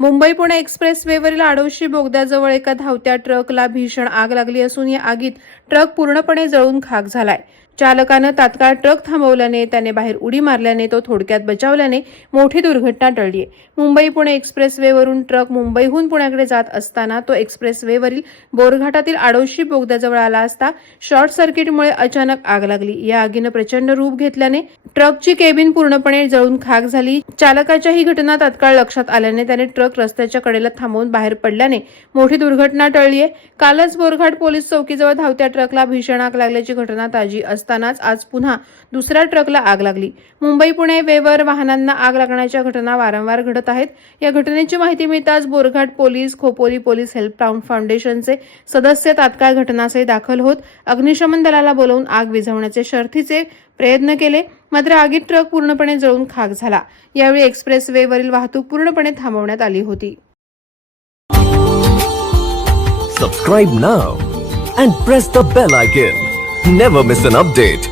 मुंबई पुणे एक्सप्रेसवेवरील आडोशी बोगद्याजवळ एका धावत्या ट्रकला भीषण आग लागली असून या आगीत ट्रक पूर्णपणे जळून खाक झालाय. चालकानं तात्काळ ट्रक थांबवल्याने त्याने बाहेर उडी मारल्याने तो थोडक्यात बचावल्याने मोठी दुर्घटना टळली मुंबई पुणे एक्सप्रेसवेवरून ट्रक मुंबईहून पुण्याकडे जात असताना तो एक्सप्रेसवेवरील बोरघाटातील आडोशी बोगद्याजवळ आला असता शॉर्ट सर्किटमुळे अचानक आग लागली. या आगीनं प्रचंड रूप घेतल्याने ट्रकची केबिन पूर्णपणे जळून खाक झाली. चालकाच्या ही घटना तात्काळ लक्षात आल्याने त्याने ट्रक रस्त्याच्या कडेला थांबवून बाहेर पडल्याने मोठी दुर्घटना टळली आहे. कालच बोरघाट पोलीस चौकीजवळ धावत्या ट्रकला भीषण आग लागल्याची घटना ताजी असतानाच आज पुन्हा दुसऱ्या ट्रकला आग लागली. मुंबई पुणे वेवर वाहनांना आग लागण्याच्या घटना वारंवार घडत आहेत. या घटनेची माहिती मिळताच Borghat police Khopoli police helpline फाउंडेशनचे सदस्य तात्काळ घटनास्थळी दाखल होत अग्निशमन दलाला बोलवून आग विझवण्याचे शर्थीचे प्रयत्न केले मात्र आगीत ट्रक पूर्णपणे जळून खाक झाला. यावेळी एक्सप्रेस वेवरील वाहतूक पूर्णपणे थांबवण्यात आली होती. Subscribe now and press the bell icon never miss an update